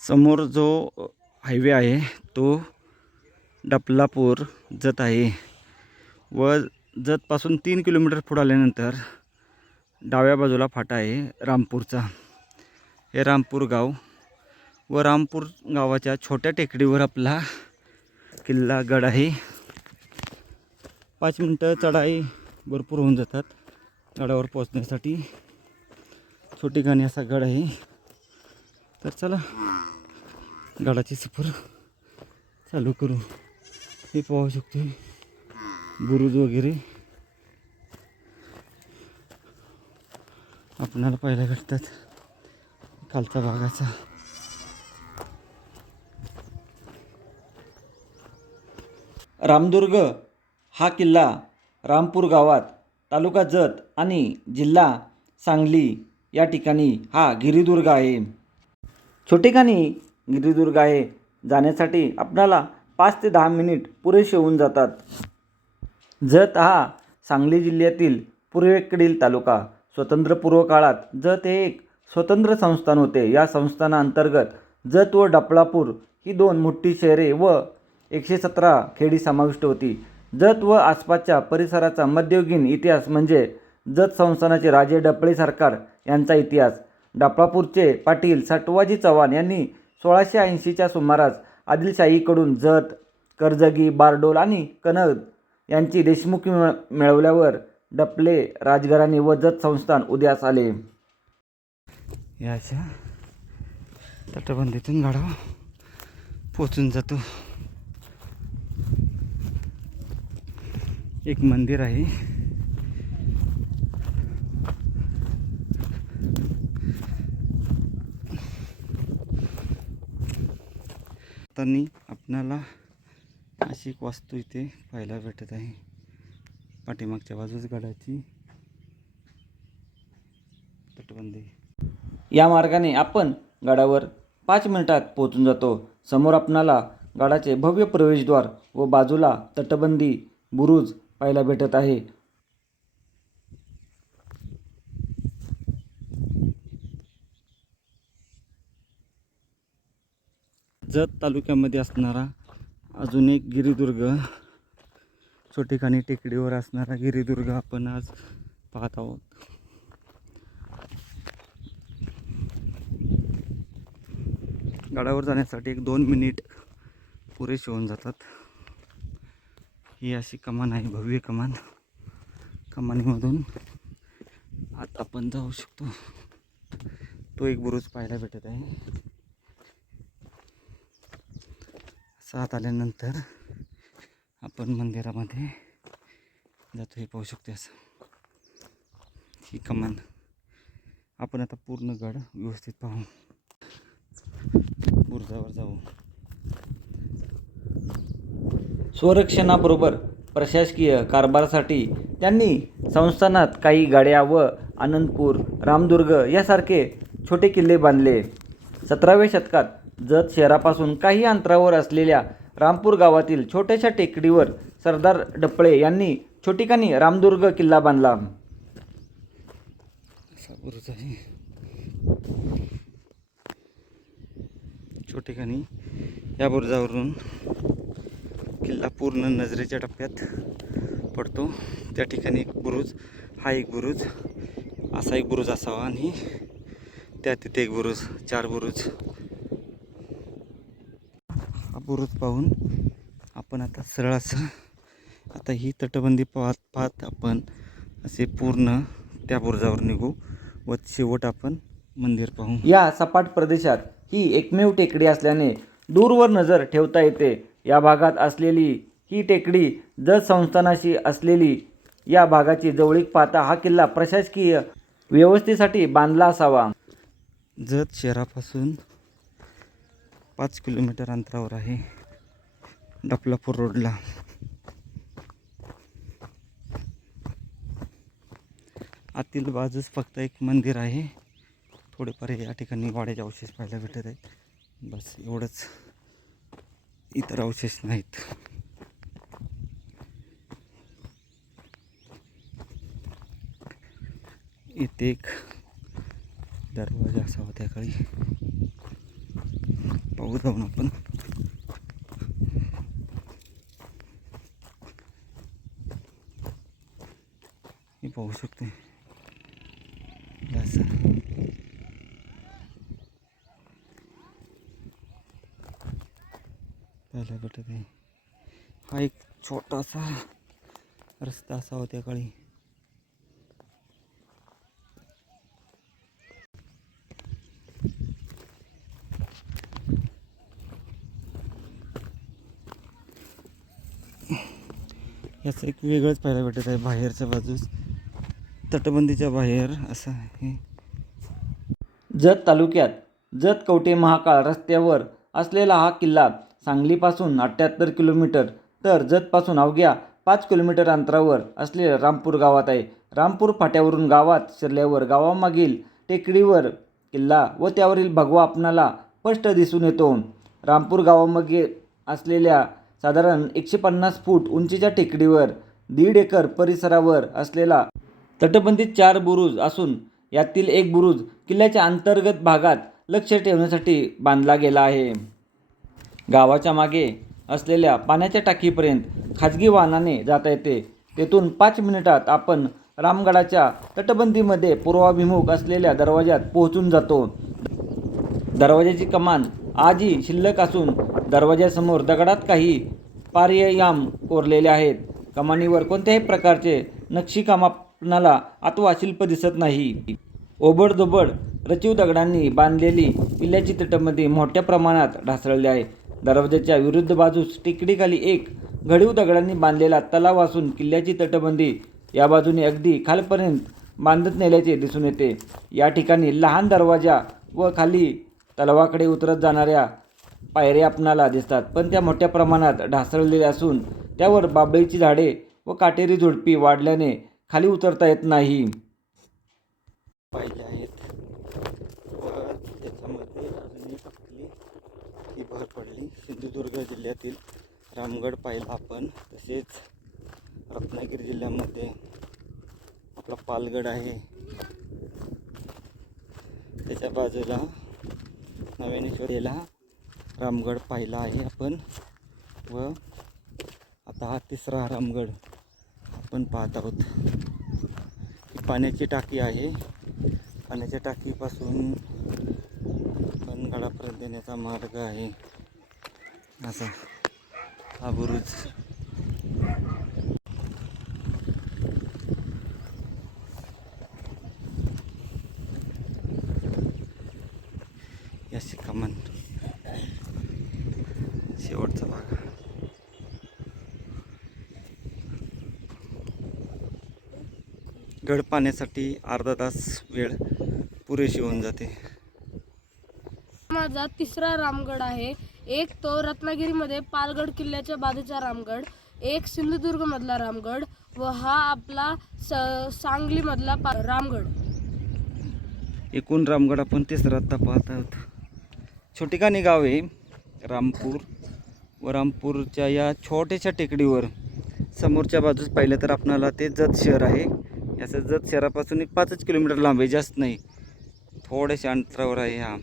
समोर जो हायवे आहे तो डपलापूर जत आहे. व जतपासून तीन किलोमीटर पुढं आल्यानंतर डाव्या बाजूला फाटा आहे रामपूरचा. हे रामपूर गाव व रामपूर गावाच्या छोट्या टेकडीवर आपला किल्ला गड आहे. पाच मिनटं चढाई भरपूर होऊन जातात. गडावर पोचण्यासाठी छोटी गाणी असा गड आहे. तर चला गडाची सफर चालू करू. हे पाहू शकतो बुरुज वगैरे. आपणाला पाहायला भेटतात खालचा भागाचा. रामदुर्ग हा किल्ला रामपूर गावात तालुका जत आणि जिल्हा सांगली या ठिकाणी हा गिरिदुर्ग आहे. छोटेखानी गिरिदुर्ग आहे. जाण्यासाठी आपणाला पाच ते दहा मिनिट पुरेसे होऊन जातात. जत हा सांगली जिल्ह्यातील पूर्वेकडील तालुका. स्वतंत्रपूर्व काळात जत हे एक स्वतंत्र संस्थान होते. या संस्थानाअंतर्गत जत व डपळापूर ही दोन मोठी शहरे व एकशे सतरा खेडी समाविष्ट होती. जत व आसपासच्या परिसराचा मध्ययुगीन इतिहास म्हणजे जत संस्थानाचे राजे डपळे सरकार यांचा इतिहास. डपळापूरचे पाटील सटवाजी चव्हाण यांनी सोळाशे ऐंशीच्या सुमारास आदिलशाहीकडून जत कर्जगी बारडोल आणि कनद यांची देशमुखी मिळ मिळवल्यावर डपले राजघराणे व जत संस्थान उदयास आले. या अशा तटबंदीतून गाडा पोचून जातो. एक मंदिर आहे. त्यांनी आपणाला अशी एक वास्तू इथे पाहायला भेटत आहे. पाठीमागच्या बाजूस गडाची तटबंदी. या मार्गाने आपण गडावर पाच मिनिटात पोहोचून जातो. समोर आपणाला गडाचे भव्य प्रवेशद्वार व बाजूला तटबंदी बुरुज पाहायला भेटत आहे. जत तालुक्यामध्ये असणारा अजून एक गिरिदुर्ग. छोटेखानी टेकडीवर असणारा गिरिदुर्ग आपण आज पाहत आहोत. गडावर जाण्यासाठी एक दोन मिनिट पुरेसे होऊन जातात. ही अशी कमान आहे भव्य कमान. कमानीमधून आत आपण जाऊ शकतो. तो एक बुरुज पाहायला भेटत आहे. सात आल्यानंतर आपण मंदिरामध्ये जातो हे पाहू शकतो असं. ही कमान. आपण आता पूर्ण गड व्यवस्थित पाहू. बुरुजावर जाऊ. स्वरक्षणाबरोबर प्रशासकीय कारभारासाठी त्यांनी संस्थानात काही गाड्या व आनंदपूर रामदुर्ग यासारखे छोटे किल्ले बांधले. सतराव्या शतकात जत शहरापासून काही अंतरावर असलेल्या रामपूर गावातील छोट्याशा टेकडीवर सरदार डपळे यांनी छोटिकानी रामदुर्ग किल्ला बांधला. असा बुरुज आहे या बुरुजावरून किल्ला पूर्ण नजरेच्या टप्प्यात पडतो. त्या ठिकाणी एक बुरुज हा एक बुरुज असा एक बुरुज असावा आणि त्या तिथे एक बुरुज चार बुरुज बुरुज पाहून आपण आता सरळ असं आता ही तटबंदी पाहत पाहत आपण असे पूर्ण त्या बुरुजावर निघू व शेवट आपण मंदिर पाहू. या सपाट प्रदेशात ही एकमेव टेकडी असल्याने दूरवर नजर ठेवता येते. या भागात असलेली ही टेकडी जत संस्थानाशी असलेली या भागाची जवळीक पाहता हा किल्ला प्रशासकीय व्यवस्थेसाठी बांधला असावा. जत शहरापासून पाच किलोमीटर अंतरावर आहे डपलापूर रोडला. आतील बाजूस फक्त एक मंदिर आहे. थोडेफार या ठिकाणी वाड्याचे अवशेष पाहायला भेटत आहेत. बस एवढंच. इतर अवशेष नाहीत. इथे एक दरवाजा असा त्या काळी पाहू जाऊन आपण. हे पाहू शकते. असं. पाहायला भेटत आहे हा एक छोटासा रस्ता असावा होत्या काळी. असं एक वेगळंच पाहायला भेटत आहे बाहेरच्या बाजूस. तटबंदीच्या बाहेर असं आहे. जत तालुक्यात जत कवटे महाकाळ रस्त्यावर असलेला हा किल्ला सांगलीपासून अठ्ठ्याहत्तर किलोमीटर तर जतपासून अवघ्या पाच किलोमीटर अंतरावर असलेल्या रामपूर गावात आहे. रामपूर फाट्यावरून गावात शिरल्यावर गावामागील टेकडीवर किल्ला व त्यावरील भगवा आपणाला स्पष्ट दिसून येतो. रामपूर गावामागे असलेल्या साधारण एकशे पन्नास फूट उंचीच्या टेकडीवर दीड एकर परिसरावर असलेला तटबंदीत चार बुरुज असून यातील एक बुरुज किल्ल्याच्या अंतर्गत भागात लक्ष ठेवण्यासाठी बांधला गेला आहे. गावाच्या मागे असलेल्या पाण्याच्या टाकीपर्यंत खाजगी वाहनाने जाता येते. तेथून पाच मिनिटात आपण रामगडाच्या तटबंदीमध्ये पूर्वाभिमुख असलेल्या दरवाज्यात पोहोचून जातो. दरवाजाची कमान आजही शिल्लक असून दरवाज्यासमोर दगडात काही पार्यायाम कोरलेले आहेत. कमानीवर कोणत्याही प्रकारचे नक्षीकाम आपणाला अथवा शिल्प दिसत नाही. ओबडधोबड रचीव दगडांनी बांधलेली किल्ल्याची तटबंदी मोठ्या प्रमाणात ढासळली आहे. दरवाजाच्या विरुद्ध बाजूस टेकडीखाली एक घडीव दगडांनी बांधलेला तलाव असून किल्ल्याची तटबंदी या बाजूने अगदी खालपर्यंत बांधत नेल्याचे दिसून येते. या ठिकाणी लहान दरवाजा व खाली तलावाकडे उतरत जाणाऱ्या पायऱ्या आपणाला दिसतात. पण त्या मोठ्या प्रमाणात ढासळलेल्या असून त्यावर बाबळीची झाडे व काटेरी झुडपी वाढल्याने खाली उतरता येत नाही. पाहिले आहेत. व त्याच्यामध्ये अजून आपली ही भर पडली. सिंधुदुर्ग जिल्ह्यातील रामगड पाहिला आपण. तसेच रत्नागिरी जिल्ह्यामध्ये आपला पालगड आहे. त्याच्या बाजूला नव्यानेश्वरीला रामगड पाहिला आहे आपण. व आता हा तिसरा रामगड आपण पाहत आहोत. ही पाण्याची टाकी आहे. पाण्याच्या टाकीपासून पण गडापर्यंत येण्याचा मार्ग आहे. असा हा बुरुज याची कमान शेवटचा भाग गड पाण्यासाठी अर्धा तास वेळ पुरेशी होऊन जाते. माझा तिसरा रामगड आहे. एक तो रत्नागिरीमध्ये पालगड किल्ल्याच्या बाजूचा रामगड एक सिंधुदुर्ग मधला रामगड व हा आपला स सांगलीमधला पा रामगड. एकूण रामगड आपण तिसरा आत्ता पाहत आहोत. छोटेखानी गाव आहे रामपूर व रामपूरच्या या छोट्याशा टेकडीवर समोरच्या बाजूस पाहिलं तर आपणाला ते जत शहर आहे. याचं जत शहरापासून एक पाचच किलोमीटर लांब आहे जास्त नाही. थोड्याशा अंतरावर आहे हा.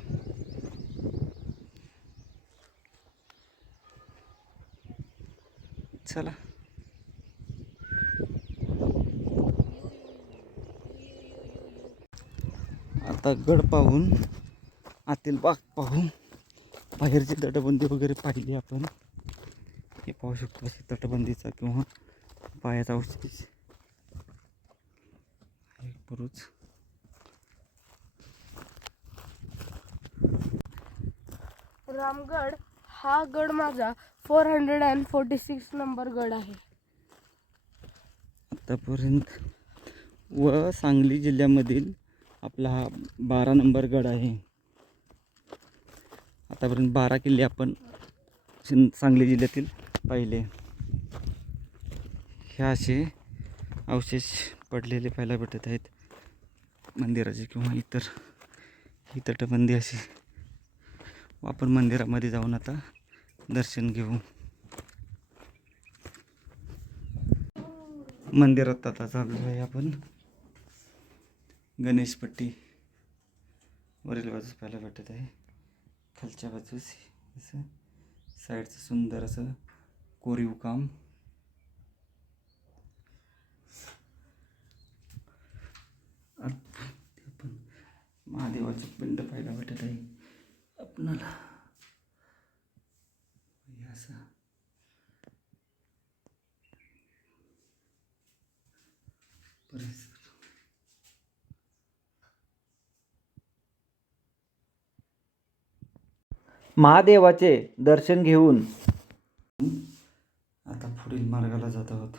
चला. आता गड पाहून आतील बाग पाहून बाहेरची तटबंदी वगैरे पाहिली आपण. हे पाहू शकतो अशी तटबंदीचा किंवा पायाचा औषध बुरुज रामगड हा गड माझा four hundred and forty six number गड आहे. आतापर्यंत व सांगली जिल्ह्यामधील आपला हा बारा नंबर गड आहे. आतापर्यंत बारा किल्ले आपण सांगली जिल्ह्यातील पाहिले. हे असे अवशेष पडलेले पाहायला भेटत आहेत. मंदिराची किंवा इतर ही तटबंदी अशी. आपण मंदिरामध्ये जाऊन आता दर्शन घेऊ. मंदिरात आता चाललो आहे आपण. गणेशपट्टी वरील बाजूस पाहायला भेटत आहे. खालच्या बाजूस असं साईडचं सुंदर असं कोरीव काम. ते पण महादेवाचं पिंड पाहायला भेटत आहे. आपणाला असं महादेवाचे दर्शन घेऊन आता पुढील मार्गाला जात आहोत.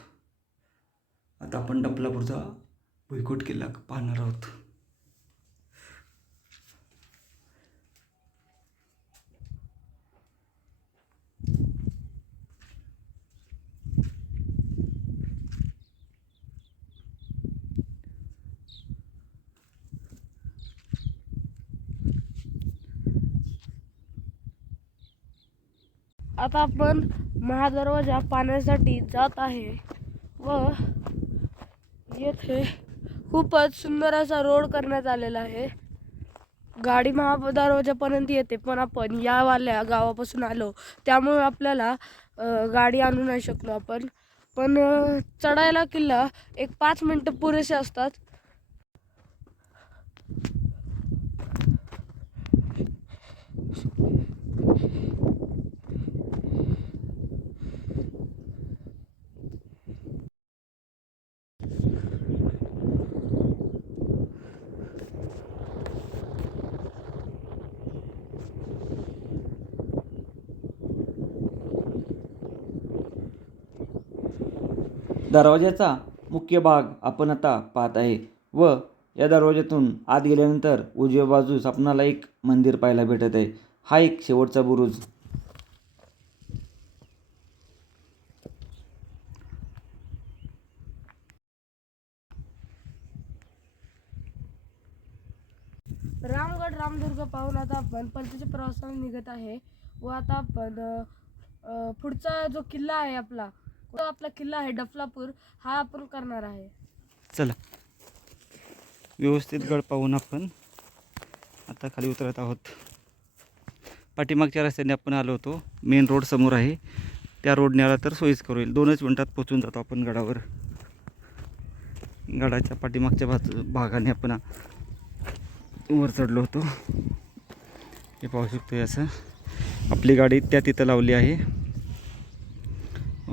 आता आपण डपलापूरचा भुईकोट किल्ला पाहणार आहोत. आता आपण महादरवाजा पाहण्यासाठी जात आहे व येथे खूपच सुंदर असा रोड करण्यात आलेला आहे. गाडी महादरवाजापर्यंत येते पण आपण यावाल्या गावापासून आलो. त्यामुळे आपल्याला गाडी आणू नाही शकलो आपण. पण चढायला किल्ला एक पाच मिनटं पुरेसे असतात. दरवाजाचा मुख्य भाग आपण आता पाहत आहे व या दरवाजातून आत गेल्यानंतर उजव्या बाजूस आपणाला एक मंदिर पाहायला भेटत आहे. हा एक शेवटचा बुरुज. रामगड रामदुर्ग पाहून आता आपण परतीच्या प्रवासाला निघत आहे व आता आपण पुढचा जो किल्ला आहे आपला तो आपला किल्ला आहे डफलापूर. हा आपण करणार आहे. चला. व्यवस्थित गड पाहून आपण आता खाली उतरत आहोत. पाठीमागच्या रस्त्याने आपण आलो होतो. मेन रोड समोर आहे. त्या रोडने आला तर सोयीस्कर होईल. दोनच मिनटात पोचून जातो आपण गडावर. गडाच्या पाठीमागच्या बाजू भागाने आपण वर चढलो होतो. हे पाहू शकतो असं. आपली गाडी त्या तिथं लावली आहे.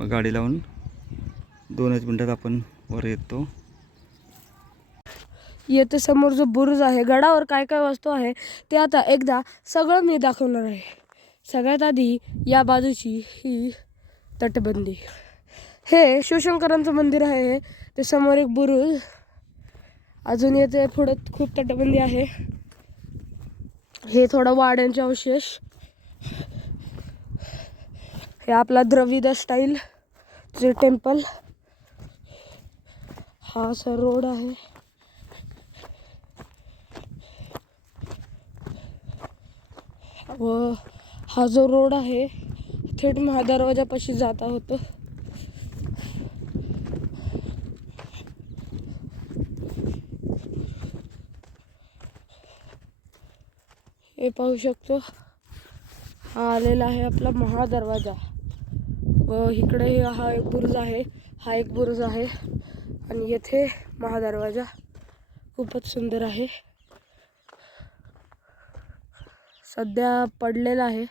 गाडी लावून दोनच मिनटात आपण वर येतो. येथे समोर जो बुरुज आहे गडावर काय काय वस्तू आहे ते आता एकदा सगळं मी दाखवणार आहे. सगळ्यात आधी या बाजूची ही तटबंदी. हे शिवशंकरांचं मंदिर आहे ते समोर एक बुरुज. अजून येथे पुढे खूप तटबंदी आहे. हे थोडं वाड्यांचे अवशेष. हे आपला द्रविद स्टाईल चे टेम्पल हा असा रोड आहे. व हा जो रोड आहे थेट महादरवाजापाशी जाता होतो हे पाहू शकतो. हा आलेला आहे आपला महादरवाजा. व इकडे हा एक बुरुज आहे. हा एक बुरुज आहे. आणि येथे महादरवाजा खूपच सुंदर आहे. सध्या पडलेला आहे.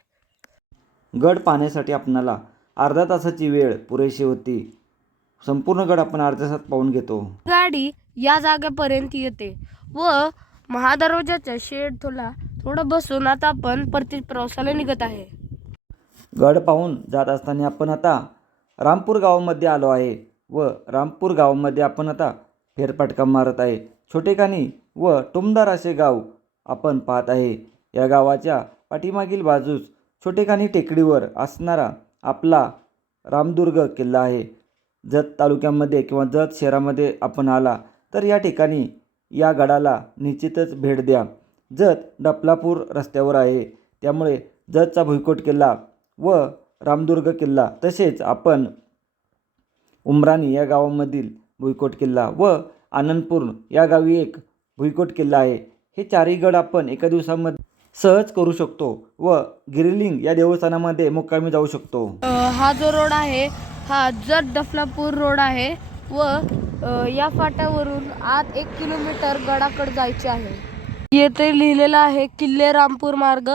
गड पाहण्यासाठी आपणाला अर्धा तासाची वेळ पुरेशी होती. संपूर्ण गड आपण अर्ध्या तासात पाहून घेतो. गाडी या जागेपर्यंत येते व महादरवाजाच्या शेड थोडा थोडं बसून आता आपण परतीत प्रवासाला निघत आहे. गड पाहून जात असताना आपण आता रामपूर गावामध्ये आलो आहे व रामपूर गावामध्ये आपण आता फेरफटका मारत आहे. छोटेखानी व टुमदार असे गाव आपण पाहत आहे. या गावाच्या पाठीमागील बाजूस छोटेखानी टेकडीवर असणारा आपला रामदुर्ग किल्ला आहे. जत तालुक्यामध्ये किंवा जत शहरामध्ये आपण आला तर या ठिकाणी या गडाला निश्चितच भेट द्या. जत डपलापूर रस्त्यावर आहे. त्यामुळे जतचा भुईकोट किल्ला व रामदुर्ग किल्ला. तसेच आपण उमराणी या गावामधील भुईकोट किल्ला व आनंदपूर या गावी एक भुईकोट किल्ला आहे. हे चारही गड आपण एका दिवसामध्ये सहज करू शकतो व गिरिलिंग या देवस्थानामध्ये मुक्कामी जाऊ शकतो. हा जो रोड आहे हा जत डफलापूर रोड आहे व या फाट्यावरून आत एक किलोमीटर गडाकडे जायचे आहे. येथे लिहिलेलं आहे किल्ले रामपूर मार्ग.